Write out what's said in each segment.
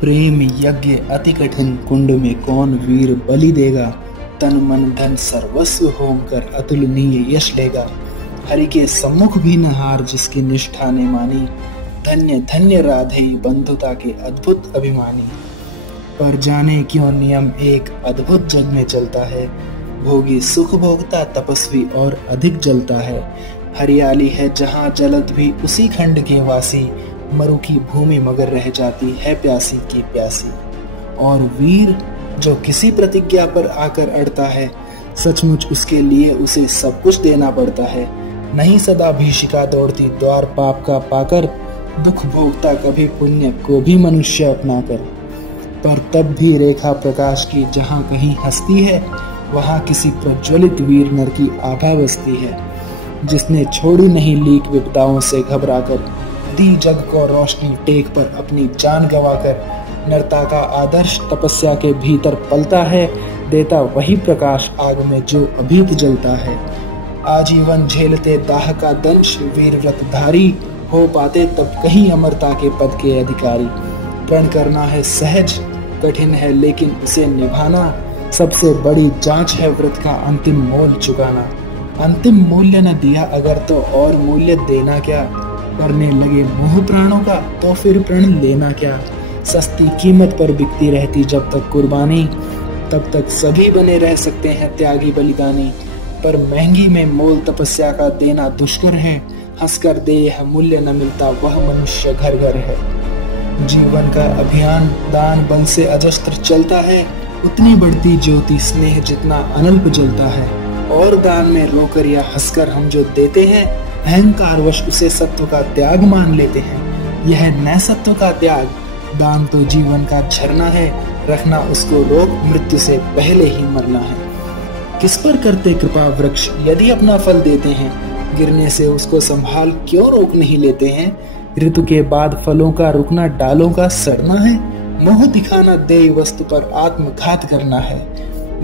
प्रेम यज्ञ अति कठिन, कुंड में कौन वीर बलि देगा। तन मन धन सर्वस्व होम कर अतुलनीय यश लेगा। हरि के सम्मुख भी न हार जिसकी निष्ठा ने मानी। धन्य धन्य राधे बंधुता के अद्भुत अभिमानी। पर जाने क्यों नियम एक अद्भुत जग में चलता है। भोगी सुख भोगता तपस्वी और अधिक जलता है। हरियाली है जहाँ जलत भी उसी खंड के वासी। मरु की भूमि मगर रह जाती है प्यासी की प्यासी। और वीर जो किसी प्रतिज्ञा पर आकर अड़ता है, सचमुच उसके लिए उसे सब कुछ देना पड़ता है। नहीं सदा भीषिका दौड़ती द्वार पाप का पाकर। दुख भोगता कभी पुण्य को भी मनुष्य अपना कर। पर तब भी रेखा प्रकाश की जहाँ कहीं हस्ती है, वहाँ किसी प्रज्वलित वीर नर की आभा बसती है। जिसने छोड़ी नहीं लीक विपदाओं से घबराकर। दी जग को रोशनी टेक पर अपनी जान गवाकर। नरता का आदर्श तपस्या के भीतर पलता है। देता वही प्रकाश आग में जो अभीत जलता है। आजीवन झेलते दाह का दंश वीर व्रतधारी। हो पाते तब कहीं अमरता के पद के अधिकारी। प्रण करना है सहज कठिन है लेकिन उसे निभाना। सबसे बड़ी जांच है व्रत का अंतिम मोल चुकाना। अंतिम मूल्य न दिया अगर तो और मूल्य देना क्या। करने लगे मोह प्राणों का तो फिर प्रण लेना क्या। सस्ती कीमत पर बिकती रहती जब तक कुर्बानी। तब तक सभी बने रह सकते हैं त्यागी बलिदानी। पर महंगी में मोल तपस्या का देना दुष्कर है। हंसकर दे यह मूल्य न मिलता वह मनुष्य घर घर है। जीवन का अभियान दान बल से अजस्त्र चलता है। उतनी बढ़ती ज्योति स्नेह जितना अनल्प जलता है। और दान में रोकर या हंसकर हम जो देते हैं, अहंकारवश उसे सत्व का त्याग मान लेते हैं। यह न सत्व का त्याग, दान तो जीवन का झरना है। रखना उसको रोक मृत्यु से पहले ही मरना है। किस पर करते कृपा वृक्ष यदि अपना फल देते हैं। गिरने से उसको संभाल क्यों रोक नहीं लेते हैं। ऋतु के बाद फलों का रुकना डालों का सड़ना है। मोह दिखाना देय वस्तु पर आत्मघात करना है।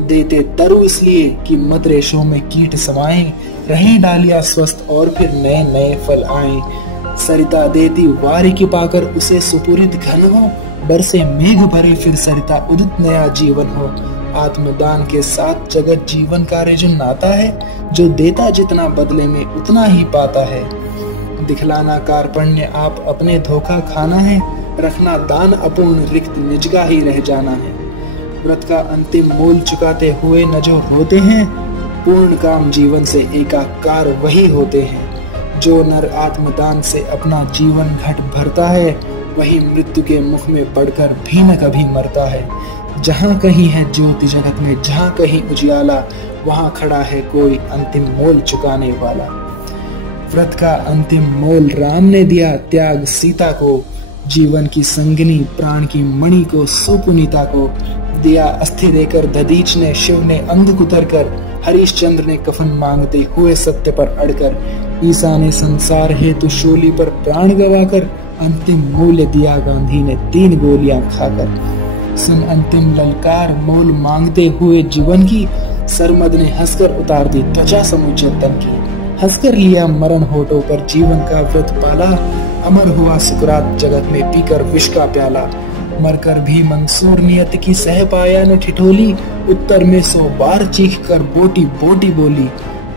देते तरु इसलिए कि मत रेशों में कीट समाये। रहें डालियां स्वस्थ और फिर नए नए फल आए। सरिता देती वारी की पाकर उसे सुपुरित घन हो। बरसे मेघ भरे फिर सरिता उदित नया जीवन हो। आत्मदान के साथ जगत जीवन कार्य जो नाता है। जो देता जितना बदले में उतना ही पाता है। दिखलाना कार्पण्य आप अपने धोखा खाना है। रखना दान अपूर्ण रिक्त निजगा ही रह जाना है। व्रत का अंतिम मोल चुकाते हुए न जो रोते हैं। पूर्ण काम जीवन से एकाकार वही होते हैं। जो नर आत्मदान से अपना जीवन घट भरता है, वही मृत्यु के मुख में पड़कर भी न कभी मरता है। जहाँ कहीं है ज्योति जगत में, जहाँ कहीं उजियाला, वहाँ खड़ा है कोई अंतिम मोल चुकाने वाला। व्रत का अंतिम मोल राम ने दिया त्याग सीता को। जीवन की संगिनी प्राण की मणि को सुपुनीता को दिया। अस्थि देकर दधीच ने, शिव ने अंग कुतर कर। हरिश्चंद्र ने कफन मांगते हुए सत्य पर अड़कर। ईसा ने संसार हेतु शूली पर प्राण गवाकर। अंतिम मूल्य दिया गांधी ने 3 गोलियां खाकर। सुन अंतिम ललकार मोल मांगते हुए जीवन की। सरमद ने हंसकर उतार दी त्वचा समूचे तन की। हंसकर लिया मरण होठों पर जीवन का व्रत पाला। अमर हुआ सुकरात जगत में पीकर विष का प्याला। मरकर भी मंसूर नियत की सह पाया ने ठिठोली। उत्तर में 100 बार चीख कर बोटी बोटी बोली।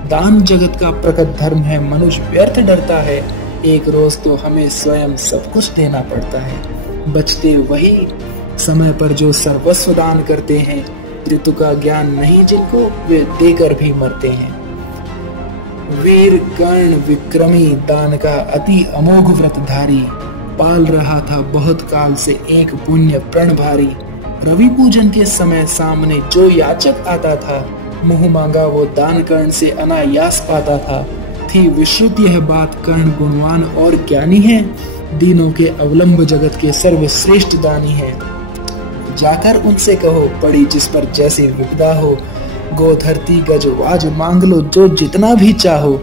दान जगत का प्रकट धर्म है, मनुष्य व्यर्थ डरता है। एक रोज तो हमें स्वयं सब कुछ देना पड़ता है। बचते वही समय पर जो सर्वस्व दान करते हैं। ऋतु का ज्ञान नहीं जिनको, वे देकर भी मरते हैं। वीर कर्ण विक्रमी दान का अति अमोघ व्रतधारी। पाल रहा था बहुत काल से एक पुण्य प्रण भारी। रवि पूजन के समय सामने जो याचक आता था, मुंह मांगा वो दान कर्ण से अनायास पाता था। थी विश्रुत यह बात, कर्ण गुणवान और ज्ञानी है। दीनों के अवलंब जगत के सर्वश्रेष्ठ दानी है। जाकर उनसे कहो पड़ी जिस पर जैसी विपदा हो। गो धरती गज वाज मांग लो जो जितना भी चाहो।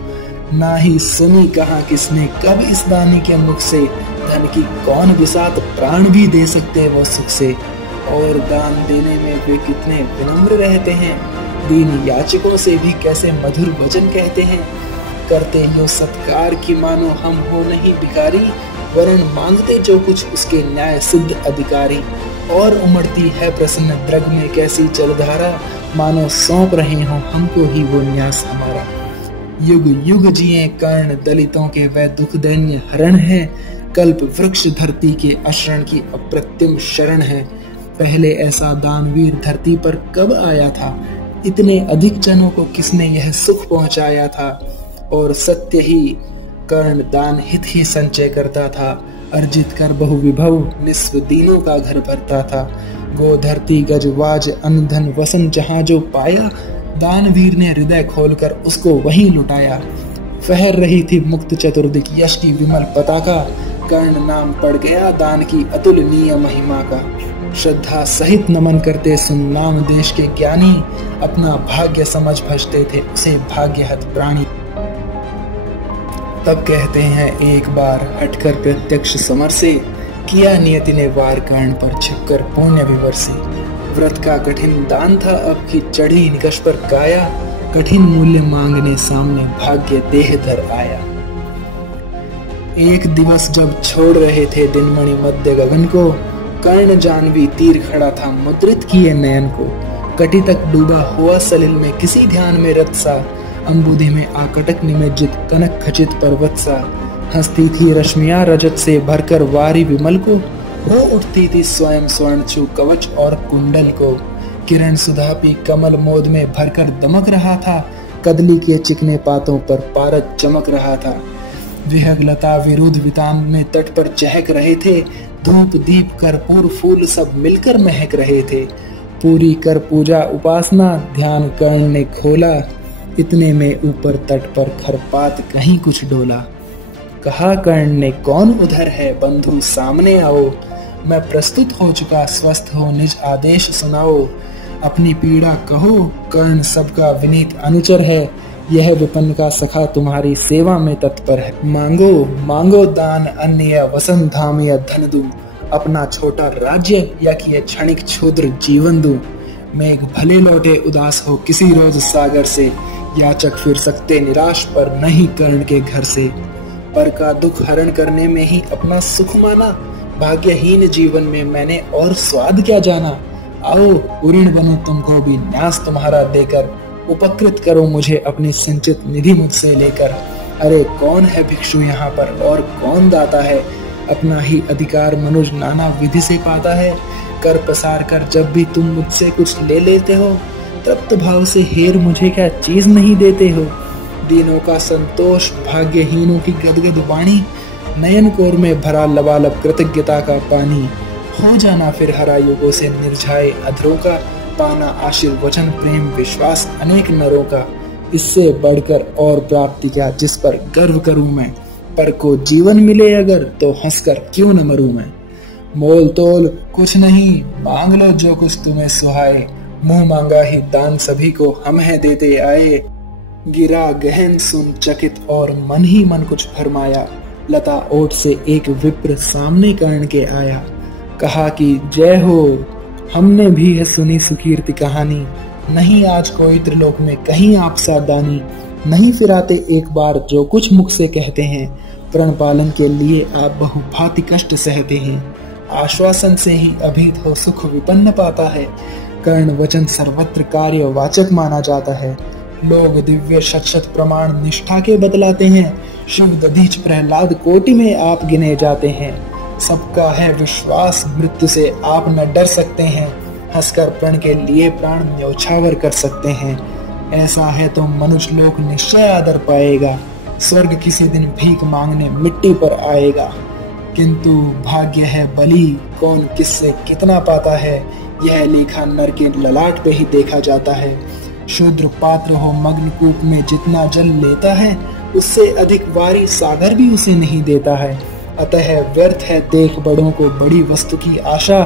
ना ही सुनी कहा किसने कब इस दानी के मुख से। धन की कौन बिसात प्राण भी दे सकते वो सुख से। और दान देने में वे कितने विनम्र रहते हैं। दीन याचकों से भी कैसे मधुर वचन कहते हैं। करते यो सत्कार की मानो हम हो नहीं भिखारी। वरण मांगते जो कुछ उसके न्याय सिद्ध अधिकारी। और उमड़ती है प्रसन्न द्रग में कैसी जलधारा, मानो सौंप रहे हो हमको ही वो न्यास हमारा। युग युग जिए कर्ण दलितों के वह दुख दैन्य हरण है, कल्प वृक्ष धरती के अशरण की अप्रतिम शरण है। पहले ऐसा दानवीर धरती पर कब आया था, इतने अधिक जनों को किसने यह सुख पहुंचाया था। और सत्य ही कर्ण दान हित ही संचय करता था, अर्जित कर बहु विभव निस्व दीनों का घर भरता था। गो धरती गजवाज अन्न धन वसन जहां जो पाया, दानवीर ने हृदय खोलकर उसको वहीं लुटाया। फहर रही थी मुक्त चतुर्दिक यश की विमल पताका, कर्ण नाम पड़ गया दान की अतुलनीय महिमा का। श्रद्धा सहित नमन करते सुन नाम देश के ज्ञानी, अपना भाग्य समझ भजते थे उसे भाग्यहत प्राणी। तब कहते हैं एक बार हटकर प्रत्यक्ष समर से, किया नियति ने वार कर्ण पर छिपकर पुण्य विवर से। व्रत का कठिन दान था अब की चढ़ी निकष पर काया, कठिन मूल्य मांगने सामने भाग्य देह धर आया। एक दिवस जब छोड़ रहे थे दिनमणि मध्य गगन को, कर्ण जानवी तीर खड़ा था मुद्रित किए नयन को। कटी तक डूबा हुआ सलिल में किसी ध्यान में रत सा, अंबुधि में आकटक निमज्जित कनक खचित पर्वत सा। हंसती थी रश्मियां रजत से भरकर वारी विमल को, हो उठती थी स्वयं स्वर्णचू कवच और कुंडल को। किरण सुधापी कमल मोद में भरकर दमक रहा था, कदली के चिकने पातों पर पारद चमक रहा था। विहग लता विरुद्ध वितान में तट पर चहक रहे थे, धूप दीप कर्पूर फूल सब मिलकर महक रहे थे। पूरी कर पूजा उपासना ध्यान कर्ण ने खोला, इतने में ऊपर तट पर खरपात कहीं कुछ डोला। कहा कर्ण ने कौन उधर है बंधु सामने आओ, मैं प्रस्तुत हो चुका स्वस्थ हो निज आदेश सुनाओ। अपनी पीड़ा कहो कर्ण सबका विनीत अनुचर है, यह विपन्न का सखा तुम्हारी सेवा में तत्पर है। मांगो मांगो दान अन्न या वसन धाम या धन दूं, अपना छोटा राज्य या कि क्षणिक क्षुद्र जीवन दूं। मेघ भले लौटे उदास हो किसी रोज सागर से, याचक फिर सकते निराश पर नहीं कर्ण के घर से। पर का दुख हरण करने में ही अपना सुख माना, भाग्यहीन जीवन में मैंने और स्वाद क्या जाना। आओ उऋण बनूं तुमको भी न्यास तुम्हारा देकर, उपकृत करो मुझे अपनी संचित निधि मुझसे लेकर। अरे कौन है भिक्षु यहाँ पर और कौन दाता है, अपना ही अधिकार मनुज नाना विधि से पाता है। कर पसार कर जब भी तुम मुझसे कुछ ले लेते हो, तृप्त भाव से हेर मुझे क्या चीज नहीं देते हो। दीनों का संतोष भाग्यहीनों की गदगद वाणी, नयन कोर में भरा लबालब कृतज्ञता का पानी। हो जाना फिर हरा युगों से निर्झाए अधरों का, पाना आशीर्वचन प्रेम विश्वास अनेक नरों का। इससे बढ़कर और प्राप्ति क्या जिस पर गर्व करूं मैं, पर को जीवन मिले अगर तो हंसकर क्यों न मरूं मैं। मोल तोल कुछ नहीं मांग लो जो कुछ तुम्हें सुहाए, मुंह मांगा ही दान सभी को हम है देते आए। गिरा गहन सुन चकित और मन ही मन कुछ फरमाया, लता ओट से एक विप्र सामने कर्ण के आया। कहा कि जय हो हमने भी है सुनी सुकीर्ति कहानी, नहीं आज कोई त्रिलोक में कहीं आप सा दानी। नहीं फिराते एक बार जो कुछ मुख से कहते हैं, प्रण पालन के लिए आप बहुभांति कष्ट सहते हैं। आश्वासन से ही अभीत हो सुख विपन्न पाता है, कर्ण वचन सर्वत्र कार्य वाचक माना जाता है। लोग दिव्य शत शत प्रमाण निष्ठा के बतलाते हैं, शिव दधीच प्रहलाद कोटि में आप गिने जाते हैं। सबका है विश्वास मृत्यु से आप न डर सकते हैं, हंसकर प्रण के लिए प्राण न्यौछावर कर सकते हैं। ऐसा है तो मनुष्य लोक निश्चय आदर पाएगा, स्वर्ग किसी दिन भीख मांगने मिट्टी पर आएगा। किंतु भाग्य है बली, कौन किससे कितना पाता है, यह लेखा नर के ललाट पे ही देखा जाता है। शूद्र पात्र हो मग्न कूप में जितना जल लेता है, उससे अधिक वारी सागर भी उसे नहीं देता है। अतः व्यर्थ है देख बड़ों को बड़ी वस्तु की आशा,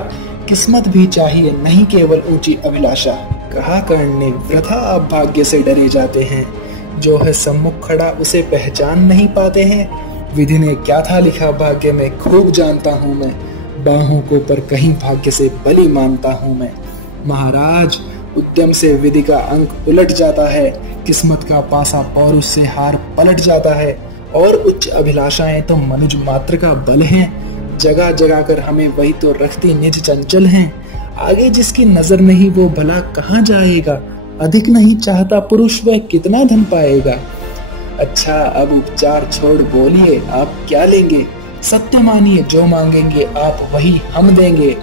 किस्मत भी चाहिए नहीं केवल ऊंची अभिलाषा। कहा कर्ण ने वृथा आप भाग्य से डरे जाते हैं, जो है सम्मुख खड़ा उसे पहचान नहीं पाते हैं। विधि ने क्या था लिखा भाग्य में खूब जानता हूँ मैं, बाहों को पर कहीं भाग्य से बलि मानता हूँ मैं। महाराज उद्यम से विधि का अंक उलट जाता है, किस्मत का पासा पौरुष से हार पलट जाता है। और उच्च अभिलाषाएं तो मनुज मात्र का बल हैं। जगह जगह कर हमें वही तो रखती निज चंचल हैं। आगे जिसकी नजर नहीं वो भला कहाँ जाएगा। अधिक नहीं चाहता पुरुष वह कितना धन पाएगा। अच्छा अब उपचार छोड़ बोलिए आप क्या लेंगे। सत्य मानिए जो मांगेंगे आप वही हम देंगे।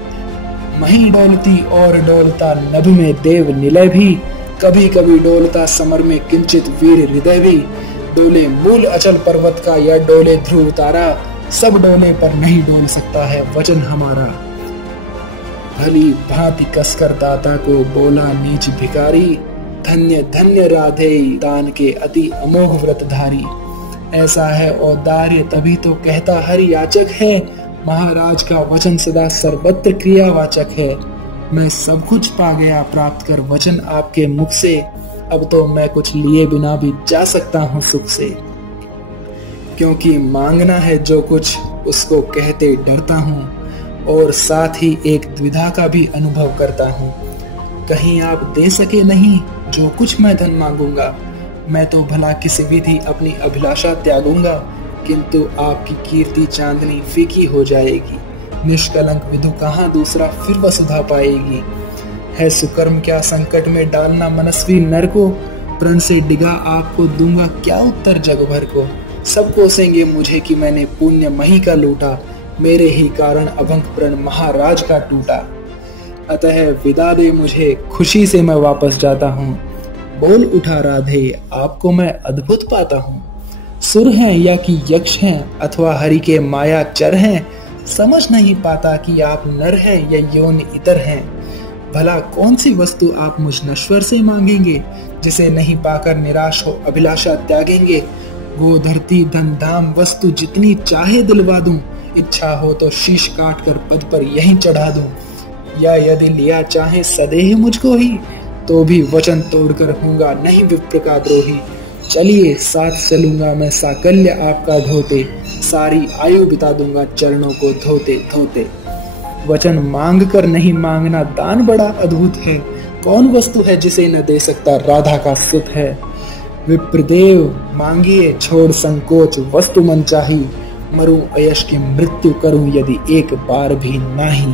मही डोलती और डोलता नभ में देव निलय भी। कभी कभी डोलता समर में किंचित वीर हृदय भी। डोले मूल अचल पर्वत का या डोले ध्रुव तारा। सब डोले पर नहीं डोल सकता है वचन हमारा। भली भांति कसकर दाता को बोला नीच भिखारी। धन्य धन्य राधे दान के अति अमोघ व्रतधारी। ऐसा है औदार्य तभी तो कहता हर याचक है। महाराज का वचन सदा सर्वत्र क्रियावाचक है। मैं सब कुछ पा गया प्राप्त कर वचन आपके मुख से। अब तो मैं कुछ लिए बिना भी जा सकता हूँ सुख से। क्योंकि मांगना है जो कुछ उसको कहते डरता हूँ। और साथ ही एक द्विधा का भी अनुभव करता हूँ। कहीं आप दे सके नहीं जो कुछ मैं धन मांगूंगा। मैं तो भला किसी विधि अपनी अभिलाषा त्यागूंगा। किंतु आपकी कीर्ति चांदनी फीकी हो जाएगी। निष्कलंक विधु कहाँ दूसरा फिर वसुधा पाएगी। है सुकर्म क्या संकट में डालना मनस्वी नर को। प्रण से डिगा आपको दूंगा क्या उत्तर जग भर को। सब कोसेंगे मुझे कि मैंने पुण्य मही का लूटा। मेरे ही कारण अभंग प्रण महाराज का टूटा। अतः विदा दे मुझे खुशी से मैं वापस जाता हूँ। बोल उठा राधे आपको मैं अद्भुत पाता हूँ। सुर हैं या कि यक्ष हैं अथवा हरि के माया चर हैं। समझ नहीं पाता कि आप नर हैं या यौन इतर हैं। भला कौन सी वस्तु आप मुझ नश्वर से मांगेंगे। जिसे नहीं पाकर निराश हो अभिलाषा त्यागेंगे। वो धरती धन धाम वस्तु जितनी चाहे दिलवा दूं। इच्छा हो तो शीश काट कर पद पर यहीं चढ़ा दूं। या यदि लिया चाहे सदेह मुझको ही तो भी वचन तोड़कर होऊंगा नहीं विप्र का द्रोही। चलिए साथ चलूंगा मैं साकल्य आपका धोते। सारी आयु बिता दूंगा चरणों को धोते धोते। वचन मांग कर नहीं मांगना दान बड़ा अद्भुत है। कौन वस्तु है जिसे न दे सकता राधा का सुख है। विप्रदेव मांगिए छोड़ संकोच वस्तु मन चाही। मरूं अयश की मृत्यु करूं यदि एक बार भी नहीं।